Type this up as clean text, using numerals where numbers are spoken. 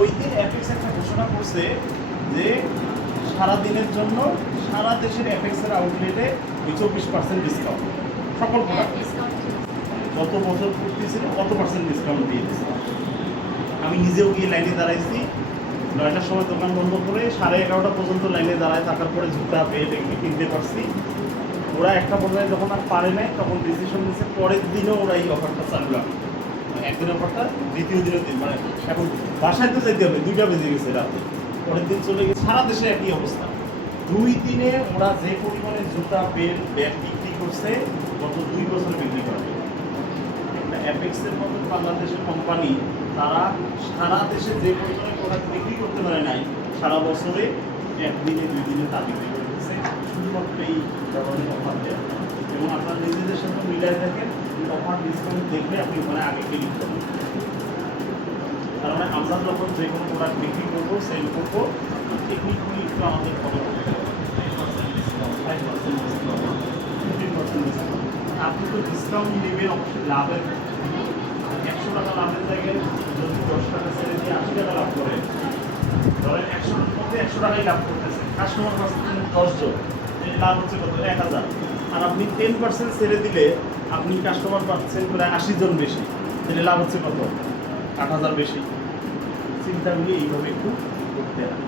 ওই দিন অ্যাপেক্স একটা ঘোষণা করছে যে সারা দিনের জন্য সারা দেশের অ্যাপেক্সের আউটলেটে 24% ডিসকাউন্ট সকল প্রোডাক্ট। কত বছর করতেছিল কত পার্সেন্ট ডিসকাউন্ট দিয়ে দিচ্ছে। আমি নিজেও গিয়ে লাইনে দাঁড়াইছি, 9টার সময় দোকান বন্ধ করে 11:30 পর্যন্ত লাইনে দাঁড়ায় থাকার পরে জুতা বেল্ট এগুলি কিনতে পারছি। ওরা একটা পর্যায়ে যখন আর পারে নাই তখন ডিসিশন নিচ্ছে পরের দিনও ওরা এই অফারটা চালু রাখে। একদিন অফারটা দ্বিতীয় দিনের দিন, মানে এখন বাসায় তো যেতে হবে, 2টা বেজে গেছে রাতে, পরের দিন চলে গেছে। সারা দেশে একই অবস্থা। 2 দিনে ওরা যে পরিমাণে জুতা বেল্ট ব্যাগ বিক্রি করছে গত 2 বছর বিক্রি করে। একটা অ্যাপেক্সের মতো বাংলাদেশের কোম্পানি তারা সারা দেশে যে পরিমাণে প্রোডাক্ট বিক্রি করতে পারে নাই সারা বছরে 1 দিনে 2 দিনে তা বিক্রি করতেছে শুধুমাত্র এই ধরনের অফার দেয়। এবং আপনারা নিজেদের সাথে মিলাই দেখেন, অফার ডিসকাউন্ট দেখলে আপনি ওখানে আগে ক্লিক করবেন। তার মানে আমরা যখন যে কোনো প্রোডাক্ট বিক্রি করবো সেল করবো, টেকনিকগুলি একটু আমাদের ফলো করতে হবে। 10% ডিসকাউন্ট, 5% ডিসকাউন্ট, 15% ডিসকাউন্ট। আপনি তো ডিসকাউন্ট নেবেন অবশ্যই লাভের, 100 টাকা লাভের জায়গায় যদি 10 টাকা ছেড়ে দিয়ে 80 টাকা লাভ করে, ধরেন 100 টাকার মধ্যে 100 টাকাই লাভ করতেছে, কাস্টমার পাচ্ছেন 10 জন, এই লাভ হচ্ছে কত 1000। আর আপনি 10% ছেড়ে দিলে আপনি কাস্টমার পাচ্ছেন প্রায় 80 জন বেশি, তাহলে লাভ হচ্ছে কত 8000 বেশি। চিন্তাগুলি এইভাবে একটু করতে হবে।